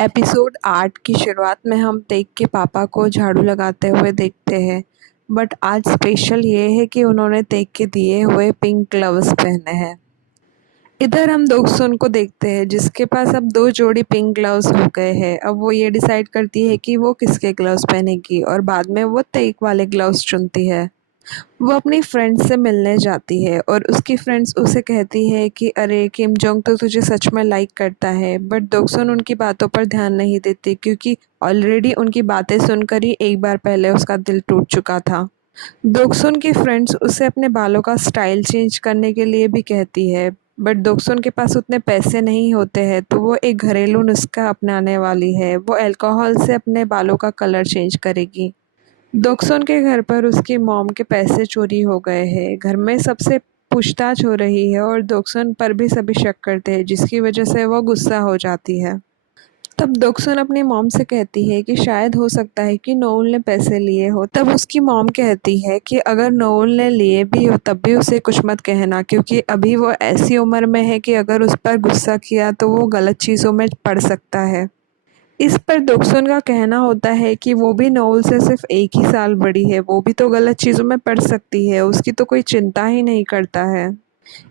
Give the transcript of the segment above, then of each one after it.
Episode 8 की शुरुआत में हम तेग के पापा को झाड़ू लगाते हुए देखते हैं। बट आज स्पेशल ये है कि उन्होंने तेग के दिए हुए पिंक ग्लव्स पहने हैं। इधर हम दोगसुन को देखते हैं जिसके पास अब 2 जोड़ी पिंक ग्लव्स हो गए हैं। अब वो ये डिसाइड करती है कि वो किसके ग्लव्स पहनेगी और बाद में वो तेग वाले ग्लव्स चुनती है। वो अपनी फ्रेंड से मिलने जाती है और उसकी फ्रेंड्स उसे कहती है कि अरे किम जोंग तो तुझे सच में लाइक करता है। बट दोगसुन उनकी बातों पर ध्यान नहीं देती क्योंकि ऑलरेडी उनकी बातें सुनकर ही एक बार पहले उसका दिल टूट चुका था। दोगसुन की फ्रेंड्स उसे अपने बालों का स्टाइल चेंज करने के लिए भी कहती है। बट दोगसुन के पास उतने पैसे नहीं होते हैं तो वो एक घरेलू नुस्खा अपनाने वाली है। वो अल्कोहल से अपने बालों का कलर चेंज करेगी। दोगसुन के घर पर उसकी मॉम के पैसे चोरी हो गए हैं। घर में सबसे पूछताछ हो रही है और दोगसुन पर भी सभी शक करते हैं जिसकी वजह से वो गुस्सा हो जाती है। तब दोगसुन अपनी मॉम से कहती है कि शायद हो सकता है कि नोउल ने पैसे लिए हो। तब उसकी मॉम कहती है कि अगर नोउल ने लिए भी हो तब भी उसे कुछ मत कहना क्योंकि अभी वो ऐसी उम्र में है कि अगर उस पर गुस्सा किया तो वो गलत चीज़ों में पड़ सकता है। इस पर दोगसुन का कहना होता है कि वो भी नोएल से सिर्फ 1 ही साल बड़ी है, वो भी तो गलत चीज़ों में पड़ सकती है, उसकी तो कोई चिंता ही नहीं करता है।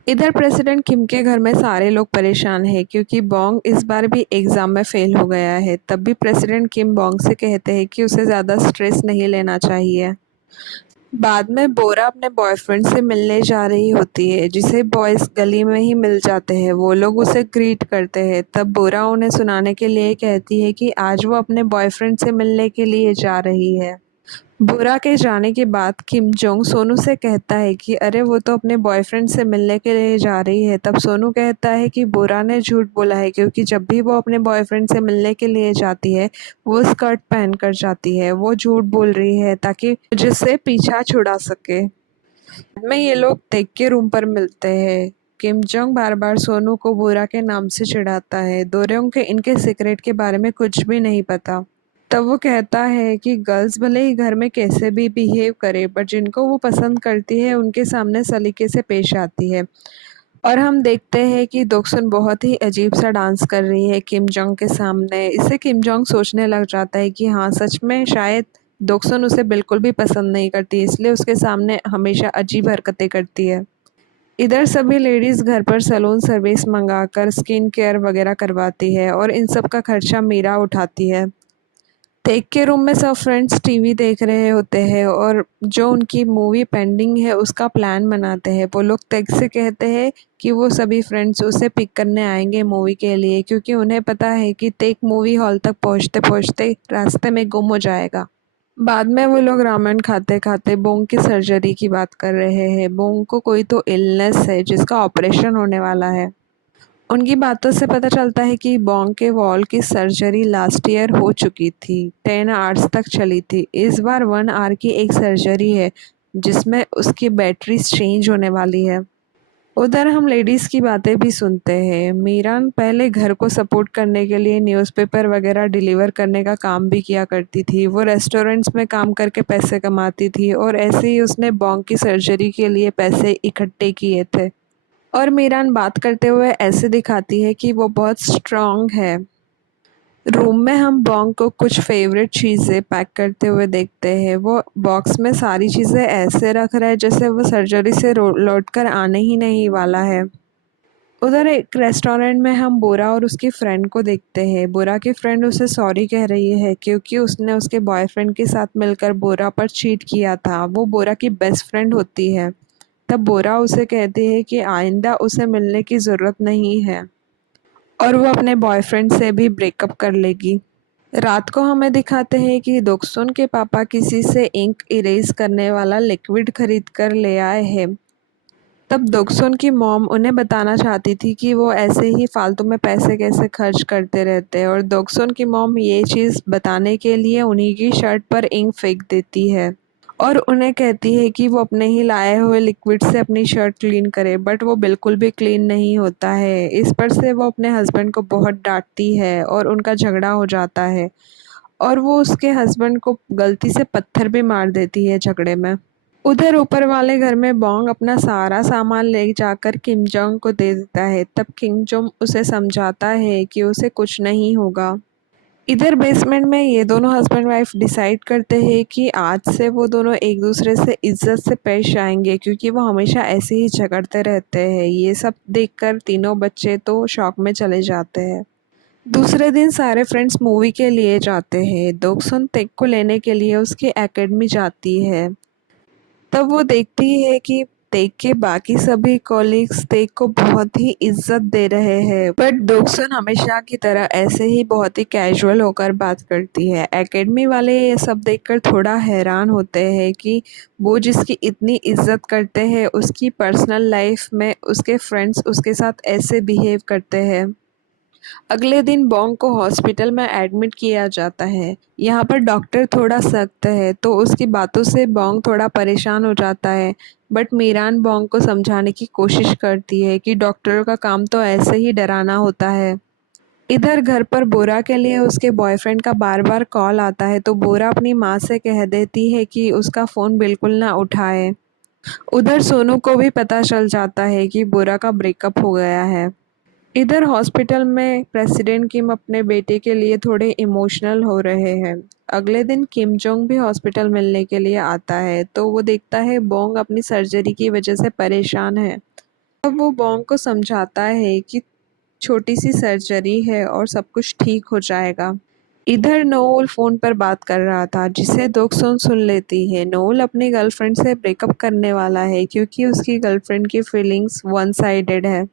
इधर प्रेसिडेंट किम के घर में सारे लोग परेशान हैं क्योंकि बोंग इस बार भी एग्ज़ाम में फ़ेल हो गया है। तब भी प्रेसिडेंट किम बोंग से कहते हैं कि उसे ज़्यादा स्ट्रेस नहीं लेना चाहिए। बाद में बोरा अपने बॉयफ्रेंड से मिलने जा रही होती है जिसे बॉयज़ गली में ही मिल जाते हैं। वो लोग उसे ग्रीट करते हैं। तब बोरा उन्हें सुनाने के लिए कहती है कि आज वो अपने बॉयफ्रेंड से मिलने के लिए जा रही है। बोरा के जाने के बाद किम जोंग सोनू से कहता है कि अरे वो तो अपने बॉयफ्रेंड से मिलने के लिए जा रही है। तब सोनू कहता है कि बोरा ने झूठ बोला है क्योंकि जब भी वो अपने बॉयफ्रेंड से मिलने के लिए जाती है वो स्कर्ट पहन कर जाती है। वो झूठ बोल रही है ताकि जिससे पीछा छुड़ा सके। बाद में ये लोग तेग के रूम पर मिलते हैं। किम जोंग बार बार सोनू को बोरा के नाम से चिढ़ाता है। दोरेंग के इनके सीक्रेट के बारे में कुछ भी नहीं पता। तब वो कहता है कि गर्ल्स भले ही घर में कैसे भी बिहेव करे बट जिनको वो पसंद करती है उनके सामने सलीके से पेश आती है। और हम देखते हैं कि दोगसुन बहुत ही अजीब सा डांस कर रही है किम जोंग के सामने। इससे किम जोंग सोचने लग जाता है कि हाँ सच में शायद दोगसुन उसे बिल्कुल भी पसंद नहीं करती, इसलिए उसके सामने हमेशा अजीब हरकतें करती है। इधर सभी लेडीज़ घर पर सैलून सर्विस मंगाकर स्किन केयर वगैरह करवाती है और इन सब का खर्चा मीरा उठाती है। तेग के रूम में सब फ्रेंड्स टीवी देख रहे होते हैं और जो उनकी मूवी पेंडिंग है उसका प्लान बनाते हैं। वो लोग तेग से कहते हैं कि वो सभी फ्रेंड्स उसे पिक करने आएंगे मूवी के लिए क्योंकि उन्हें पता है कि तेग मूवी हॉल तक पहुंचते पहुंचते रास्ते में गुम हो जाएगा। बाद में वो लोग रामेन खाते खाते बोंग की सर्जरी की बात कर रहे हैं। बोंग को कोई तो इलनेस है जिसका ऑपरेशन होने वाला है। उनकी बातों से पता चलता है कि बोंग के वॉल की सर्जरी लास्ट ईयर हो चुकी थी, 10 आवर्स तक चली थी। इस बार 1 आवर की एक सर्जरी है जिसमें उसकी बैटरीज चेंज होने वाली है। उधर हम लेडीज़ की बातें भी सुनते हैं। मीरान पहले घर को सपोर्ट करने के लिए न्यूज़पेपर वगैरह डिलीवर करने का काम भी किया करती थी। वो रेस्टोरेंट्स में काम करके पैसे कमाती थी और ऐसे ही उसने बोंग की सर्जरी के लिए पैसे इकट्ठे किए थे। और मीरान बात करते हुए ऐसे दिखाती है कि वो बहुत स्ट्रांग है। रूम में हम बोंग को कुछ फेवरेट चीज़ें पैक करते हुए देखते हैं। वो बॉक्स में सारी चीज़ें ऐसे रख रहा है जैसे वो सर्जरी से लौट कर आने ही नहीं वाला है। उधर एक रेस्टोरेंट में हम बोरा और उसकी फ्रेंड को देखते हैं। बोरा की फ्रेंड उसे सॉरी कह रही है क्योंकि उसने उसके बॉयफ्रेंड के साथ मिलकर बोरा पर चीट किया था। वो बोरा की बेस्ट फ्रेंड होती है। तब बोरा उसे कहती है कि आइंदा उसे मिलने की ज़रूरत नहीं है और वो अपने बॉयफ्रेंड से भी ब्रेकअप कर लेगी। रात को हमें दिखाते हैं कि दोगसुन के पापा किसी से इंक इरेज करने वाला लिक्विड खरीद कर ले आए हैं। तब दोगसुन की मॉम उन्हें बताना चाहती थी कि वो ऐसे ही फालतू में पैसे कैसे खर्च करते रहते हैं और दोगसुन की मॉम ये चीज़ बताने के लिए उन्हीं की शर्ट पर इंक फेंक देती है और उन्हें कहती है कि वो अपने ही लाए हुए लिक्विड से अपनी शर्ट क्लीन करे। बट वो बिल्कुल भी क्लीन नहीं होता है। इस पर से वो अपने हस्बैंड को बहुत डांटती है और उनका झगड़ा हो जाता है और वो उसके हस्बैंड को गलती से पत्थर भी मार देती है झगड़े में। उधर ऊपर वाले घर में बोंग अपना सारा सामान ले जाकर किम जोंग को दे देता है। तब किम जोंग उसे समझाता है कि उसे कुछ नहीं होगा। इधर बेसमेंट में ये दोनों हस्बैंड वाइफ डिसाइड करते हैं कि आज से वो दोनों एक दूसरे से इज्जत से पेश आएंगे, क्योंकि वो हमेशा ऐसे ही झगड़ते रहते हैं। ये सब देखकर तीनों बच्चे तो शॉक में चले जाते हैं। दूसरे दिन सारे फ्रेंड्स मूवी के लिए जाते हैं। दोक्सुन तेक को लेने के लिए उसकी एकेडमी जाती है। तब वो देखती है कि तेक के बाकी सभी कॉलीग्स तेक को बहुत ही इज्जत दे रहे हैं, बट दोक्सुन हमेशा की तरह ऐसे ही बहुत ही कैजुअल होकर बात करती है। एकेडमी वाले ये सब देखकर थोड़ा हैरान होते हैं कि वो जिसकी इतनी इज्जत करते हैं उसकी पर्सनल लाइफ में उसके फ्रेंड्स उसके साथ ऐसे बिहेव करते हैं। अगले दिन बोंग को हॉस्पिटल में एडमिट किया जाता है। यहाँ पर डॉक्टर थोड़ा सख्त है तो उसकी बातों से बोंग थोड़ा परेशान हो जाता है, बट मीरान बोंग को समझाने की कोशिश करती है कि डॉक्टरों का काम तो ऐसे ही डराना होता है। इधर घर पर बोरा के लिए उसके बॉयफ्रेंड का बार बार कॉल आता है तो बोरा अपनी माँ से कह देती है कि उसका फ़ोन बिल्कुल ना उठाए। उधर सोनू को भी पता चल जाता है कि बोरा का ब्रेकअप हो गया है। इधर हॉस्पिटल में प्रेसिडेंट किम अपने बेटे के लिए थोड़े इमोशनल हो रहे हैं। अगले दिन किम जोंग भी हॉस्पिटल मिलने के लिए आता है तो वो देखता है बोंग अपनी सर्जरी की वजह से परेशान है। तब वो बोंग को समझाता है कि छोटी सी सर्जरी है और सब कुछ ठीक हो जाएगा। इधर नोल फ़ोन पर बात कर रहा था जिसे दोक्सुन सुन लेती है। नोल अपनी गर्लफ्रेंड से ब्रेकअप करने वाला है क्योंकि उसकी गर्लफ्रेंड की फीलिंग्स वन साइडेड है।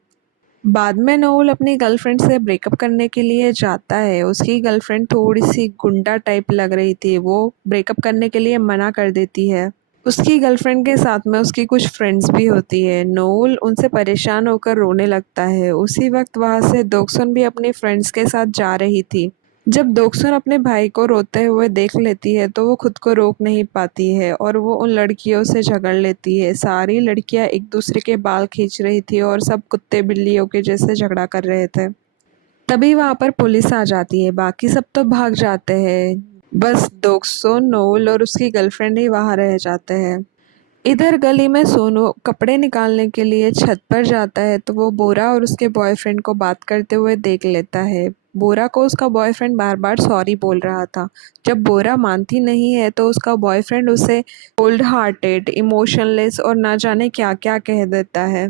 बाद में नोल अपनी गर्लफ्रेंड से ब्रेकअप करने के लिए जाता है। उसकी गर्लफ्रेंड थोड़ी-सी गुंडा टाइप लग रही थी, वो ब्रेकअप करने के लिए मना कर देती है। उसकी गर्लफ्रेंड के साथ में उसकी कुछ फ्रेंड्स भी होती है। नोल उनसे परेशान होकर रोने लगता है। उसी वक्त वहाँ से दोक्सुन भी अपनी फ्रेंड्स के साथ जा रही थी। जब दोक्सुन अपने भाई को रोते हुए देख लेती है तो वो खुद को रोक नहीं पाती है और वो उन लड़कियों से झगड़ लेती है। सारी लड़कियां एक दूसरे के बाल खींच रही थी और सब कुत्ते बिल्लियों के जैसे झगड़ा कर रहे थे। तभी वहां पर पुलिस आ जाती है। बाकी सब तो भाग जाते हैं, बस दोक्सुन, नोल और उसकी गर्लफ्रेंड ही वहां रह जाते हैं। इधर गली में सोनू कपड़े निकालने के लिए छत पर जाता है तो वो बोरा और उसके बॉयफ्रेंड को बात करते हुए देख लेता है। बोरा को उसका बॉयफ्रेंड बार बार सॉरी बोल रहा था। जब बोरा मानती नहीं है तो उसका बॉयफ्रेंड उसे कोल्ड हार्टेड, इमोशनलेस और ना जाने क्या क्या कह देता है।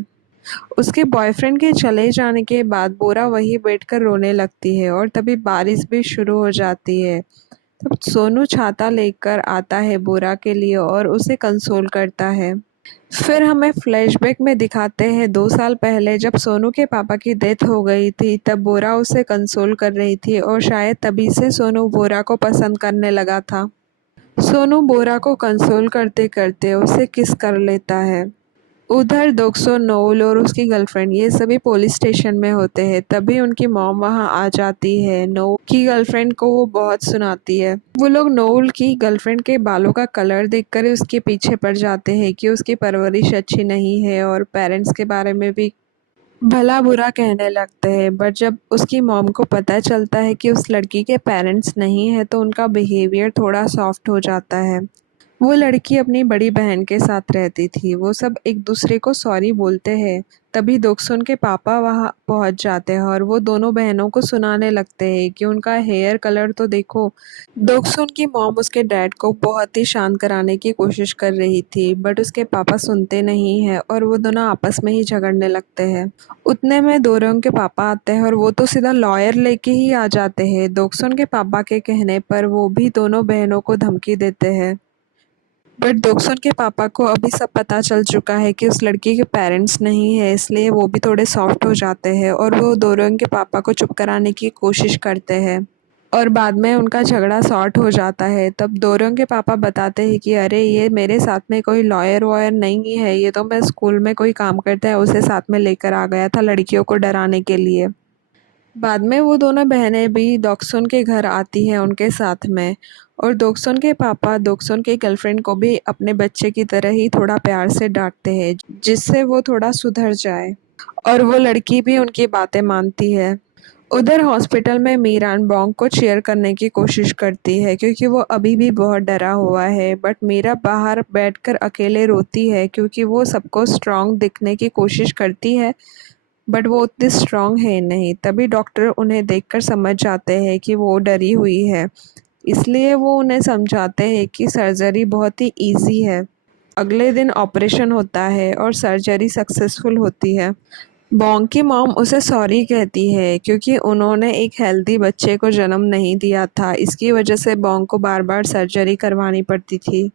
उसके बॉयफ्रेंड के चले जाने के बाद बोरा वहीं बैठकर रोने लगती है और तभी बारिश भी शुरू हो जाती है। तब सोनू छाता लेकर आता है बोरा के लिए और उसे कंसोल करता है। फिर हमें फ्लैशबैक में दिखाते हैं 2 साल पहले जब सोनू के पापा की डेथ हो गई थी। तब बोरा उसे कंसोल कर रही थी और शायद तभी से सोनू बोरा को पसंद करने लगा था। सोनू बोरा को कंसोल करते करते उसे किस कर लेता है। उधर दोक्सो, नोल और उसकी गर्लफ्रेंड ये सभी पुलिस स्टेशन में होते हैं। तभी उनकी मॉम वहां आ जाती है। नोल की गर्लफ्रेंड को वो बहुत सुनाती है। वो लोग नोल की गर्लफ्रेंड के बालों का कलर देखकर ही उसके पीछे पड़ जाते हैं कि उसकी परवरिश अच्छी नहीं है और पेरेंट्स के बारे में भी भला बुरा कहने लगते हैं। बट जब उसकी मॉम को पता चलता है कि उस लड़की के पेरेंट्स नहीं है तो उनका बिहेवियर थोड़ा सॉफ्ट हो जाता है। वो लड़की अपनी बड़ी बहन के साथ रहती थी। वो सब एक दूसरे को सॉरी बोलते हैं। तभी दोक्सुन के पापा वहाँ पहुँच जाते हैं और वो दोनों बहनों को सुनाने लगते हैं कि उनका हेयर कलर तो देखो। दोक्सुन की मॉम उसके डैड को बहुत ही शांत कराने की कोशिश कर रही थी, बट उसके पापा सुनते नहीं हैं और वो दोनों आपस में ही झगड़ने लगते हैं। उतने में दोरोंग के पापा आते हैं और वो तो सीधा लॉयर लेके ही आ जाते हैं। दोक्सुन के पापा के कहने पर वो भी दोनों बहनों को धमकी देते हैं। बट दोक्सुन के पापा को अभी सब पता चल चुका है कि उस लड़की के पेरेंट्स नहीं है, इसलिए वो भी थोड़े सॉफ्ट हो जाते हैं और वो दोरोंग के पापा को चुप कराने की कोशिश करते हैं और बाद में उनका झगड़ा सॉर्ट हो जाता है। तब दोरोंग के पापा बताते हैं कि अरे ये मेरे साथ में कोई लॉयर वॉयर नहीं है, ये तो मैं स्कूल में कोई काम करता है उसे साथ में लेकर आ गया था लड़कियों को डराने के लिए। बाद में वो दोनों बहनें भी दोक्सुन के घर आती हैं उनके साथ में और दोक्सुन के पापा दोक्सुन के गर्लफ्रेंड को भी अपने बच्चे की तरह ही थोड़ा प्यार से डांटते हैं जिससे वो थोड़ा सुधर जाए और वो लड़की भी उनकी बातें मानती है। उधर हॉस्पिटल में मीरान बोंग को चीयर करने की कोशिश करती है क्योंकि वो अभी भी बहुत डरा हुआ है, बट मीरा बाहर बैठकर अकेले रोती है क्योंकि वो सबको स्ट्रांग दिखने की कोशिश करती है। बट वो उतनी स्ट्रांग है नहीं। तभी डॉक्टर उन्हें देखकर समझ जाते हैं कि वो डरी हुई है, इसलिए वो उन्हें समझाते हैं कि सर्जरी बहुत ही इजी है। अगले दिन ऑपरेशन होता है और सर्जरी सक्सेसफुल होती है। बॉन्ग की मॉम उसे सॉरी कहती है क्योंकि उन्होंने एक हेल्दी बच्चे को जन्म नहीं दिया था। इसकी वजह से बॉन्ग को बार बार सर्जरी करवानी पड़ती थी।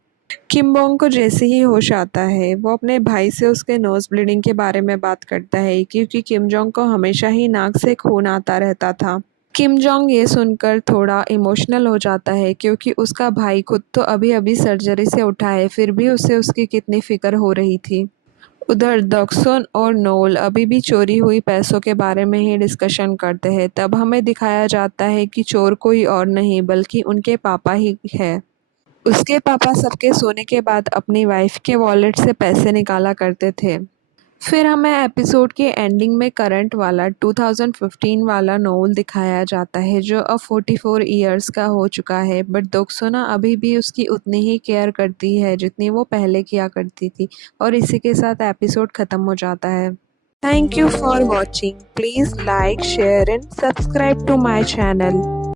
किम बॉन्ग को जैसे ही होश आता है वो अपने भाई से उसके नोज ब्लीडिंग के बारे में बात करता है क्योंकि किम जोंग को हमेशा ही नाक से खून आता रहता था। किम जोंग ये सुनकर थोड़ा इमोशनल हो जाता है क्योंकि उसका भाई खुद तो अभी अभी सर्जरी से उठा है, फिर भी उसे उसकी कितनी फिक्र हो रही थी। उधर दक्सन और नोल अभी भी चोरी हुई पैसों के बारे में ही डिस्कशन करते हैं। तब हमें दिखाया जाता है कि चोर कोई और नहीं बल्कि उनके पापा ही है। उसके पापा सबके सोने के बाद अपनी वाइफ के वॉलेट से पैसे निकाला करते थे। फिर हमें एपिसोड के एंडिंग में करंट वाला 2015 वाला नोल दिखाया जाता है जो अब 44 ईयर्स का हो चुका है, बट दोक्सोना अभी भी उसकी उतनी ही केयर करती है जितनी वो पहले किया करती थी। और इसी के साथ एपिसोड ख़त्म हो जाता है। Thank you for watching. Please like, share and subscribe to my channel.